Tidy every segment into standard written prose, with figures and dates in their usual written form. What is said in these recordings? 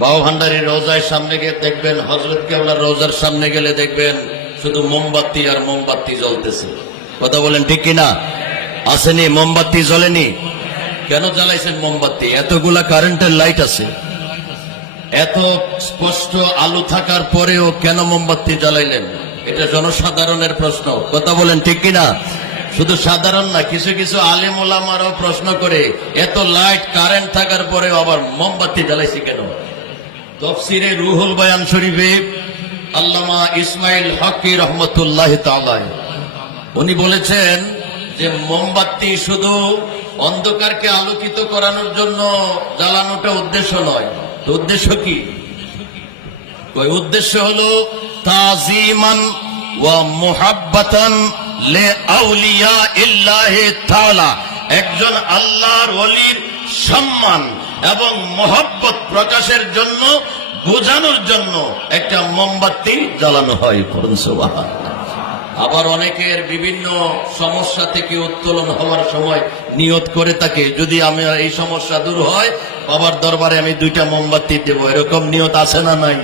বাউ ভান্ডারীর রোজার সামনে গিয়ে দেখবেন, হযরত কেবলার রোজার সামনে গেলে দেখবেন শুধু মোমবাতি আর মোমবাতি জ্বলতেছে। কথা বলেন ঠিক কিনা? আসেনি? মোমবাতি জ্বলেনি? কেন জ্বালাইছেন মোমবাতি? এতগুলা কারেন্টের লাইট আছে, এত স্পষ্ট আলো থাকার পরেও কেন মোমবাতি জ্বালাইলেন? এটা জনসাধারণের প্রশ্ন। কথা বলেন ঠিক কিনা? শুধু সাধারণ না, কিছু কিছু আলেম ওলামারাও প্রশ্ন করে, এত লাইট কারেন্ট থাকার পরেও আবার মোমবাতি জ্বালাইছি কেন? তাফসীরে রুহুল বয়ান শরীফে আল্লামা ইসমাইল হকি রহমতুল্লাহ তাআলা উনি বলেছেন যে মোমবাতি শুধু অন্ধকারকে আলোকিত করানোর জন্য জ্বালানোটা উদ্দেশ্য নয়। তো উদ্দেশ্য কি? উদ্দেশ্য হলো তাজিমান ওয়া মুহাব্বাতান লি আউলিয়া ইল্লাহি তাআলা, একজন আল্লাহর ওলির সম্মান এবং মহব্বত প্রকাশের জন্য, বোঝানোর জন্য একটা মোমবাতি জ্বালানো হয়। সুবহানাল্লাহ। আবার অনেকের বিভিন্ন সমস্যা থেকে উত্তোলন হওয়ার সময় নিয়ত করে থাকে, যদি আমি এই সমস্যা দূর হয় বাবার দরবারে আমি 2টা মোমবাতি দেব। এরকম নিয়ত আছে না নাই?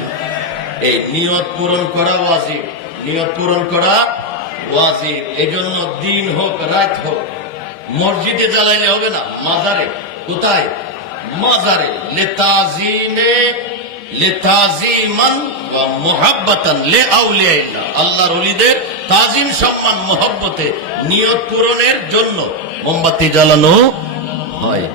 এই নিয়ত পূরণ করা ওয়াজিব, নিয়ত পূরণ করা ওয়াজিব। এই জন্য দিন হোক রাত হোক মসজিদে জ্বালাইলে হবে না, মাজারে। কোথায়? মাজারে। লিতাজিমান ওয়া মুহাব্বাতান লিআউলিয়াইল্লাহ, আল্লাহর ওলিদের তাজিম সম্মান মহব্বতে নিয়ত পূরণের জন্য মোমবাতি জ্বালানো হয়।